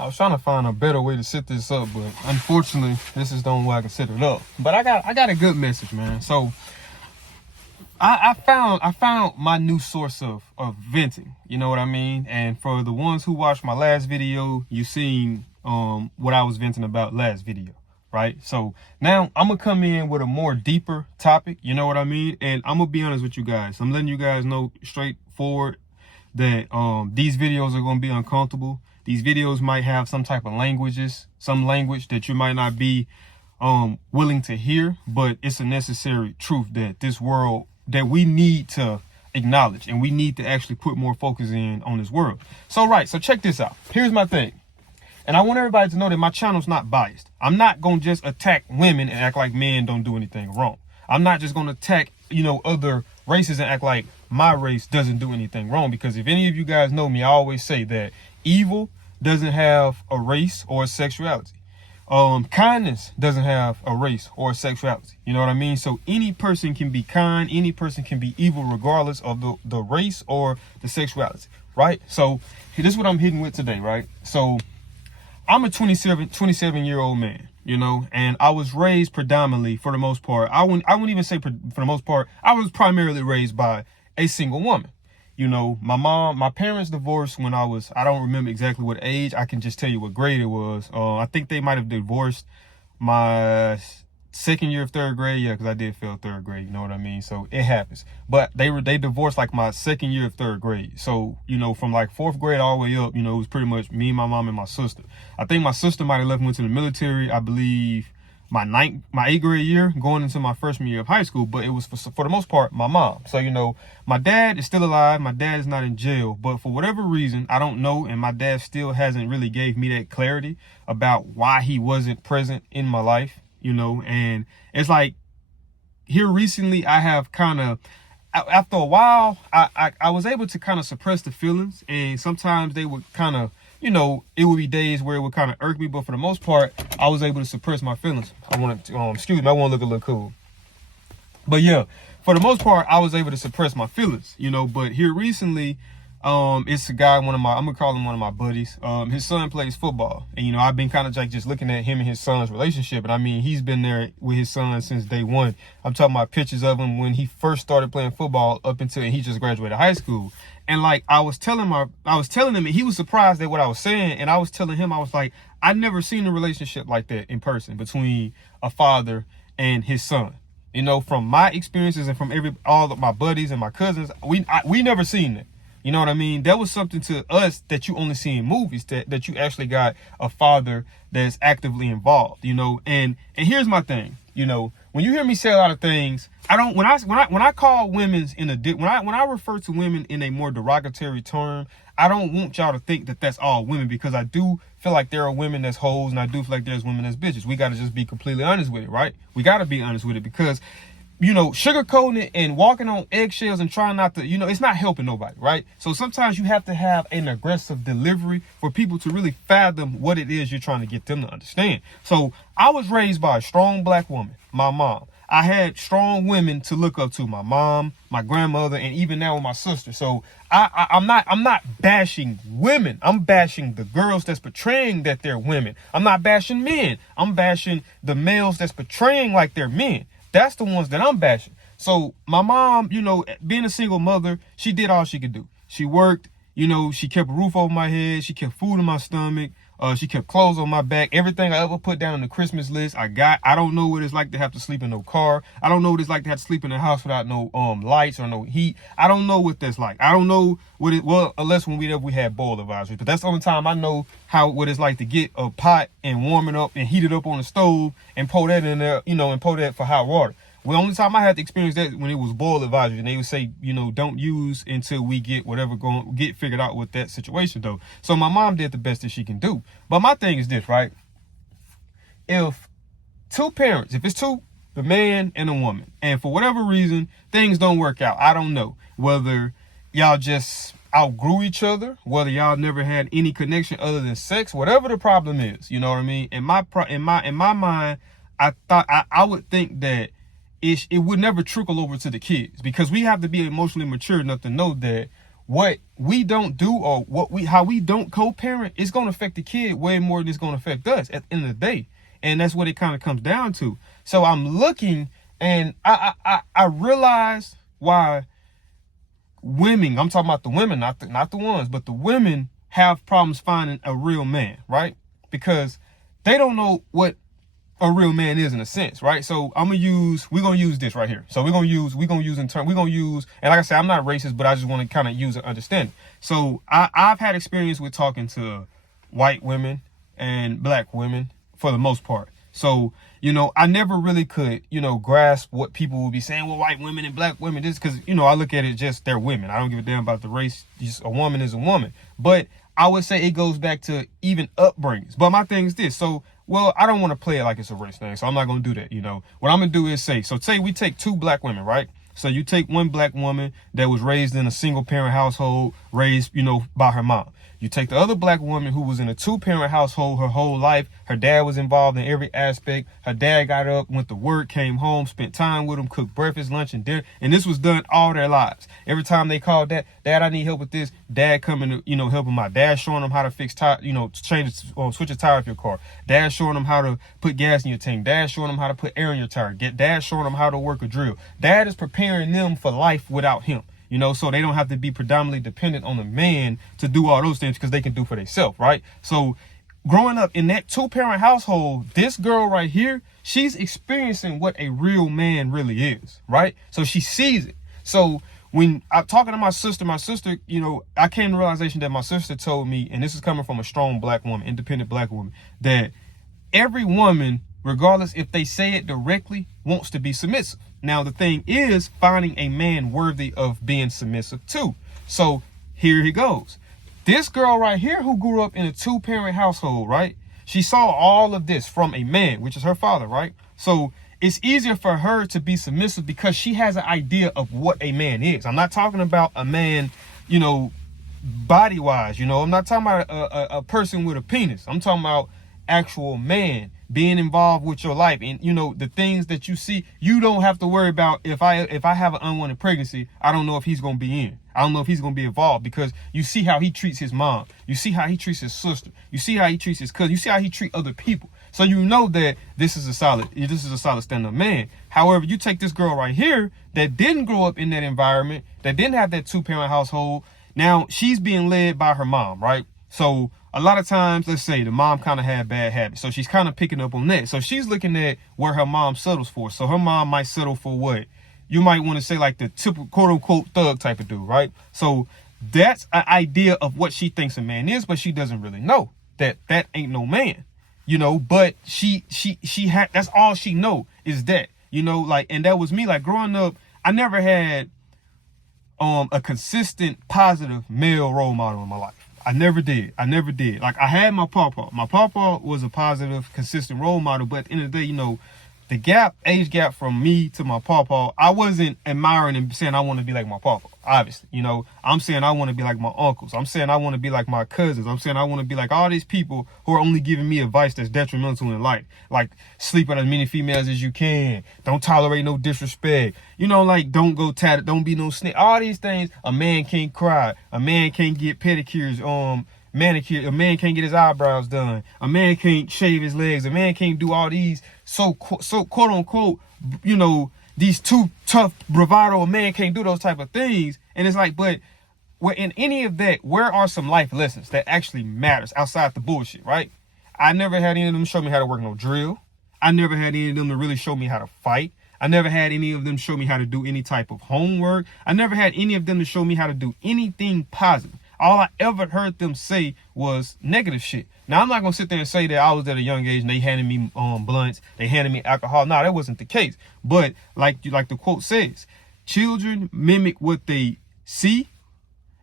I was trying to find a better way to set this up, but unfortunately, this is the only way I can set it up. But I got a good message, man. So I found my new source of venting. You know what I mean? And for the ones who watched my last video, you seen what I was venting about last video, right? So now I'm gonna come in with a more deeper topic. You know what I mean? And I'm gonna be honest with you guys. I'm letting you guys know straightforward that these videos are gonna be uncomfortable. These videos might have some type of some language that you might not be willing to hear, but it's a necessary truth that this world, that we need to acknowledge, and we need to actually put more focus in on this world. So check this out. Here's my thing. And I want everybody to know that my channel's not biased. I'm not gonna just attack women and act like men don't do anything wrong. I'm not just gonna attack, other races and act like my race doesn't do anything wrong. Because if any of you guys know me, I always say that evil doesn't have a race or a sexuality. Kindness doesn't have a race or a sexuality. You know what I mean? So any person can be kind, any person can be evil, regardless of the race or the sexuality, right? So this is what I'm hitting with today, right? So I'm a 27-year-old man, and I was raised predominantly, for the most part, I wouldn't even say for the most part, I was primarily raised by a single woman. My parents divorced when I don't remember exactly what age. I can just tell you what grade it was. I think they might have divorced my second year of third grade. Yeah, because I did fail third grade. You know what I mean? So it happens. But they divorced like my second year of third grade. So, from like fourth grade all the way up, it was pretty much me, my mom, and my sister. I think my sister might have left and went to the military, I believe, my 8th grade year, going into my freshman year of high school. But it was for the most part my mom. So my dad is still alive. My dad is not in jail, but for whatever reason, I don't know, and my dad still hasn't really gave me that clarity about why he wasn't present in my life. And it's like, here recently I have kind of, after a while, I was able to kind of suppress the feelings, and sometimes they would kind of, it would be days where it would kind of irk me, but for the most part, I was able to suppress my feelings. I want to, I want to look a little cool. But yeah, for the most part, I was able to suppress my feelings, but here recently, it's a guy, I'm gonna call him one of my buddies. His son plays football, and I've been kind of like just looking at him and his son's relationship, and I mean, he's been there with his son since day one. I'm talking about pictures of him when he first started playing football up until he just graduated high school. And like I was telling him, and he was surprised at what I was saying, and I was telling him, I was like, I never seen a relationship like that in person between a father and his son. From my experiences and from all of my buddies and my cousins, we never seen that. You know what I mean? That was something to us that you only see in movies, that you actually got a father that's actively involved, and here's my thing, when you hear me say a lot of things, I don't, when I call women when I refer to women in a more derogatory term, I don't want y'all to think that that's all women, because I do feel like there are women that's hoes, and I do feel like there's women that's bitches. We got to just be completely honest with it, right? We got to be honest with it, because sugarcoating it and walking on eggshells and trying not to, it's not helping nobody, right? So sometimes you have to have an aggressive delivery for people to really fathom what it is you're trying to get them to understand. So I was raised by a strong black woman, my mom. I had strong women to look up to, my mom, my grandmother, and even now with my sister. So I'm not bashing women. I'm bashing the girls that's portraying that they're women. I'm not bashing men. I'm bashing the males that's portraying like they're men. That's the ones that I'm bashing. So my mom, being a single mother, she did all she could do. She worked, she kept a roof over my head. She kept food in my stomach. She kept clothes on my back. Everything I ever put down on the Christmas list, I got. I don't know what it's like to have to sleep in no car. I don't know what it's like to have to sleep in a house without no lights or no heat. I don't know what that's like. I don't know unless when we had boiler advisory. But that's the only time I know what it's like to get a pot and warm it up and heat it up on the stove and pour that in there, and pour that for hot water. Well, the only time I had to experience that when it was boil advisory, and they would say, don't use until we get get figured out with that situation though. So my mom did the best that she can do. But my thing is this, right? If two parents, if it's two, the man and a woman, and for whatever reason, things don't work out. I don't know whether y'all just outgrew each other, whether y'all never had any connection other than sex, whatever the problem is, you know what I mean? In my mind, I would think that it would never trickle over to the kids, because we have to be emotionally mature enough to know that what we don't do or how we don't co-parent, it's going to affect the kid way more than it's going to affect us at the end of the day. And that's what it kind of comes down to. So I'm looking, and I realize why women, I'm talking about the women, not the ones, but the women have problems finding a real man, right? Because they don't know what a real man is in a sense, right? So we're gonna use this right here. So and like I said, I'm not racist, but I just want to kind of use and understand. So I've had experience with talking to white women and black women for the most part. So, I never really could, grasp what people would be saying, well, white women and black women, just because, I look at it just they're women. I don't give a damn about the race. Just a woman is a woman. But I would say it goes back to even upbringings. But my thing is this. So, well, I don't want to play it like it's a race thing, so I'm not going to do that, What I'm going to do is say we take two black women, right? So you take one black woman that was raised in a single parent household, raised, by her mom. You take the other black woman who was in a two-parent household her whole life. Her dad was involved in every aspect. Her dad got up, went to work, came home, spent time with them, cooked breakfast, lunch, and dinner. And this was done all their lives. Every time they called Dad, I need help with this. Dad coming to, helping my dad, showing them how to fix tire, switch a tire of your car. Dad showing them how to put gas in your tank. Dad showing them how to put air in your tire. Dad showing them how to work a drill. Dad is preparing them for life without him. So they don't have to be predominantly dependent on the man to do all those things because they can do for themselves, right? So growing up in that two-parent household, this girl right here, she's experiencing what a real man really is, right? So she sees it. So when I'm talking to my sister, I came to the realization that my sister told me, and this is coming from a strong black woman, independent black woman, that every woman, regardless if they say it directly, wants to be submissive. Now, the thing is finding a man worthy of being submissive too. So here he goes. This girl right here who grew up in a two-parent household, right? She saw all of this from a man, which is her father, right? So it's easier for her to be submissive because she has an idea of what a man is. I'm not talking about a man, body-wise, I'm not talking about a person with a penis. I'm talking about actual man being involved with your life, and the things that you see. You don't have to worry about if I have an unwanted pregnancy, I don't know if he's gonna be in. I don't know if he's gonna be involved, because you see how he treats his mom, you see how he treats his sister, you see how he treats his cousin, you see how he treats other people. So that this is a solid stand-up man. However, you take this girl right here that didn't grow up in that environment, that didn't have that two-parent household. Now she's being led by her mom, right? So a lot of times, let's say the mom kind of had bad habits. So she's kind of picking up on that. So she's looking at where her mom settles for. So her mom might settle for what? You might want to say like the typical quote unquote thug type of dude, right? So that's an idea of what she thinks a man is, but she doesn't really know that ain't no man, but that's all she know is that, and that was me. Like growing up, I never had a consistent positive male role model in my life. I never did. Like I had my pawpaw. My pawpaw was a positive, consistent role model. But at the end of the day, the age gap from me to my pawpaw, I wasn't admiring and saying I want to be like my pawpaw. Obviously, I'm saying I want to be like my uncles. I'm saying I want to be like my cousins. I'm saying I want to be like all these people who are only giving me advice that's detrimental in life. Like sleep with as many females as you can. Don't tolerate no disrespect. Like don't go tatted. Don't be no snitch. All these things. A man can't cry. A man can't get pedicures, manicure. A man can't get his eyebrows done. A man can't shave his legs. A man can't do all these so quote unquote, these too tough bravado. A man can't do those type of things. And it's like, but where in any of that, where are some life lessons that actually matters outside the bullshit, right? I never had any of them show me how to work no drill. I never had any of them to really show me how to fight. I never had any of them show me how to do any type of homework. I never had any of them to show me how to do anything positive. All I ever heard them say was negative shit. Now, I'm not going to sit there and say that I was at a young age and they handed me blunts, they handed me alcohol. No, that wasn't the case. But like the quote says, children mimic what they see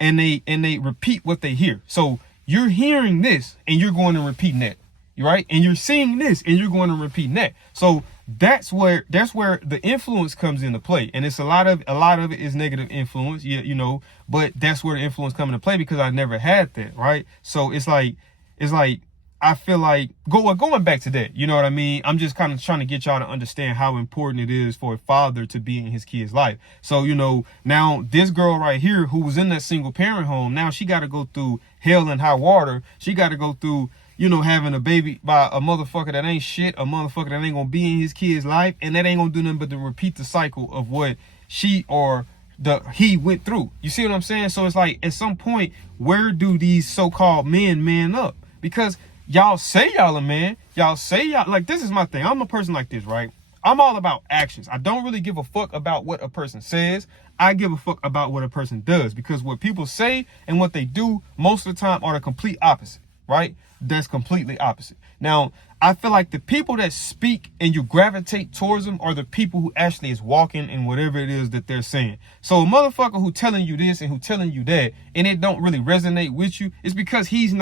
and they repeat what they hear. So you're hearing this and you're going to repeat that, right? And you're seeing this and you're going to repeat that. So that's where the influence comes into play. And it's a lot of it is negative influence, but that's where the influence comes into play because I never had that, right? So it's like I feel like going back to that, you know what I mean? I'm just kind of trying to get y'all to understand how important it is for a father to be in his kid's life. So, you know, now this girl right here who was in that single parent home, now she got to go through hell and high water. She got to go through, you know, having a baby by a motherfucker that ain't shit, a motherfucker that ain't gonna be in his kid's life, and that ain't gonna do nothing but to repeat the cycle of what he went through. You see what I'm saying? So it's like, at some point, where do these so-called men man up? Because y'all say y'all a man. Y'all say y'all, like, this is my thing. I'm a person like this, right? I'm all about actions. I don't really give a fuck about what a person says. I give a fuck about what a person does, because what people say and what they do most of the time are the complete opposite, right? That's completely opposite. Now, I feel like the people that speak and you gravitate towards them are the people who actually is walking in whatever it is that they're saying. So a motherfucker who telling you this and who telling you that, and it don't really resonate with you, it's because he's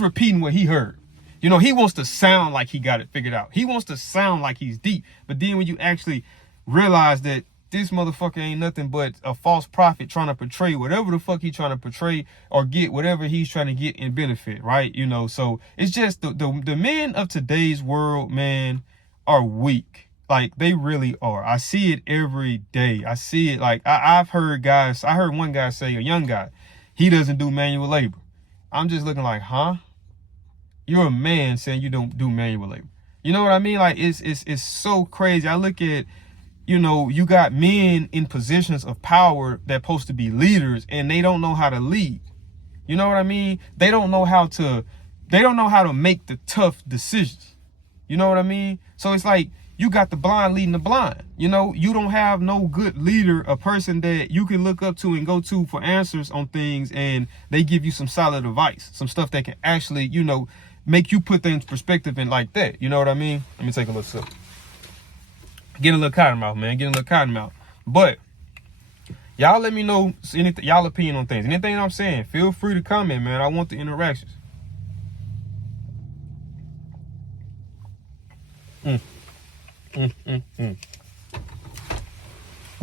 repeating what he heard. You know, he wants to sound like he got it figured out. He wants to sound like he's deep. But then when you actually realize that this motherfucker ain't nothing but a false prophet trying to portray whatever the fuck he's trying to portray, or get whatever he's trying to get and benefit, right? You know, so it's just the men of today's world, man, are weak. Like, they really are. I see it every day. I see it. Like, I heard one guy say, a young guy, he doesn't do manual labor. I'm just looking like, huh? You're a man saying you don't do manual labor. You know what I mean? Like, it's so crazy. I look at, you know, you got men in positions of power that supposed to be leaders, and they don't know how to lead. You know what I mean? They don't know how to make the tough decisions. You know what I mean? So it's like, you got the blind leading the blind. You know, you don't have no good leader, a person that you can look up to and go to for answers on things, and they give you some solid advice, some stuff that can actually, you know, make you put things in perspective and like that. You know what I mean? Let me take a little sip. Getting a little cotton mouth, man. Getting a little cotton mouth. But y'all let me know anything, y'all opinion on things. Anything I'm saying, feel free to comment, man. I want the interactions.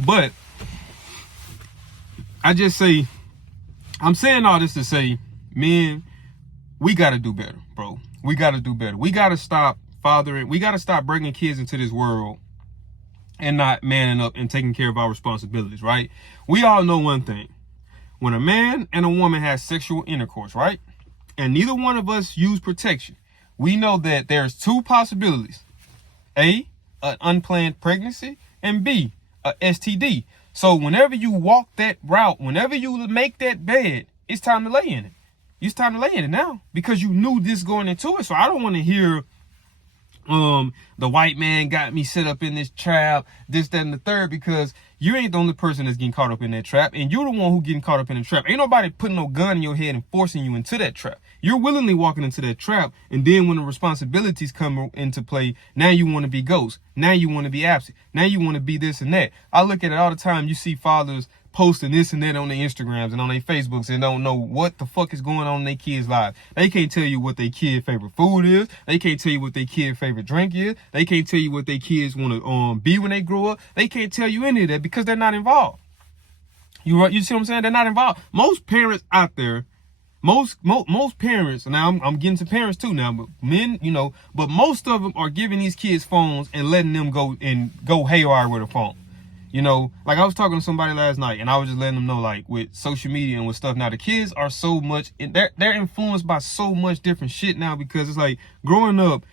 But I just say, I'm saying all this to say, men, we got to do better, bro. We got to do better. We got to stop fathering. We got to stop bringing kids into this world and not manning up and taking care of our responsibilities, right? We all know one thing. When a man and a woman have sexual intercourse, right? And neither one of us use protection, we know that there's two possibilities. A, an unplanned pregnancy, and B, a STD. So whenever you walk that route, whenever you make that bed, it's time to lay in it. It's time to lay in it now, because you knew this going into it. So I don't want to hear the white man got me set up in this trap, this, that, and the third, because you ain't the only person that's getting caught up in that trap, and you're the one who getting caught up in the trap. Ain't nobody putting no gun in your head and forcing you into that trap. You're willingly walking into that trap, and then when the responsibilities come into play, now you want to be ghost. Now you want to be absent. Now you want to be this and that. I look at it all the time. You see fathers posting this and that on their Instagrams and on their Facebooks and don't know what the fuck is going on in their kids' lives. They can't tell you what their kid favorite food is. They can't tell you what their kid favorite drink is. They can't tell you what their kids want to be when they grow up. They can't tell you any of that because they're not involved. You see what I'm saying? They're not involved. Most parents out there, most parents, now I'm getting to parents too now, but men, you know, but most of them are giving these kids phones and letting them go haywire with a phone. You know, like I was talking to somebody last night, and I was just letting them know, like, with social media and with stuff now, the kids are so much, they're influenced by so much different shit now, because it's like, growing up,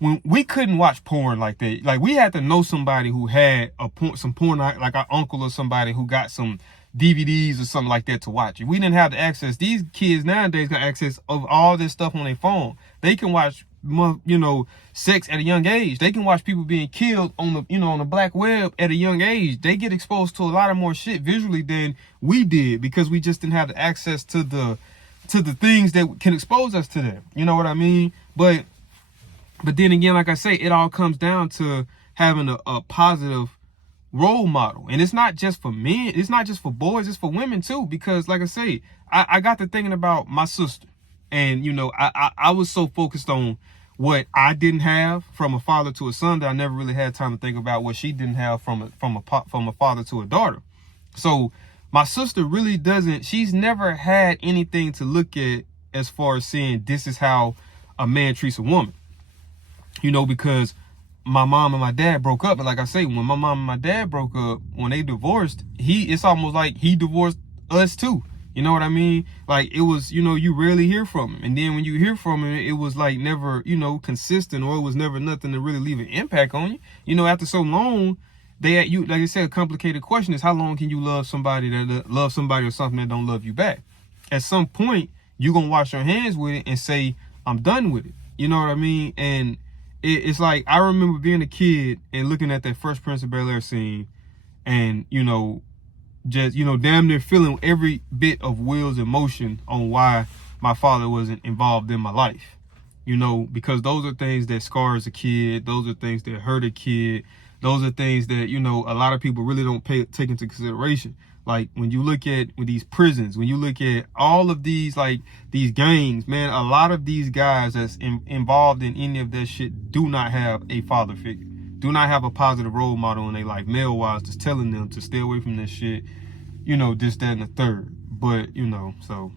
when we couldn't watch porn like that, like, we had to know somebody who had some porn, like our uncle or somebody who got some DVDs or something like that to watch. We didn't have the access. These kids nowadays got access of all this stuff on their phone. They can watch, you know, sex at a young age. They can watch people being killed on the, you know, on the black web at a young age. They get exposed to a lot of more shit visually than we did, because we just didn't have the access to the things that can expose us to that. You know what I mean? But then again, like I say, it all comes down to having a positive role model. And it's not just for men, it's not just for boys, it's for women too. Because like I say, I got to thinking about my sister. And, you know, I was so focused on what I didn't have from a father to a son that I never really had time to think about what she didn't have from a father to a daughter. So my sister really she's never had anything to look at as far as saying this is how a man treats a woman. You know, because my mom and my dad broke up, and like I say, when my mom and my dad broke up, when they divorced, it's almost like he divorced us too. You know what I mean? Like, it was, you know, you rarely hear from him. And then when you hear from him, it was like never, you know, consistent, or it was never nothing to really leave an impact on you. You know, after so long, like I said, a complicated question is, how long can you love somebody that love somebody or something that don't love you back? At some point, you're going to wash your hands with it and say, I'm done with it. You know what I mean? And it's like, I remember being a kid and looking at that Fresh Prince of Bel-Air scene, and, you know, just, you know, damn near feeling every bit of Will's emotion on why my father wasn't involved in my life. You know, because those are things that scars a kid. Those are things that hurt a kid. Those are things that, you know, a lot of people really don't take into consideration. Like, when you look at with these prisons, when you look at all of these, like, these gangs, man, a lot of these guys that's involved in any of that shit do not have a father figure. Do not have a positive role model in their life, male-wise, just telling them to stay away from this shit, you know, this, that, and the third. But, you know, so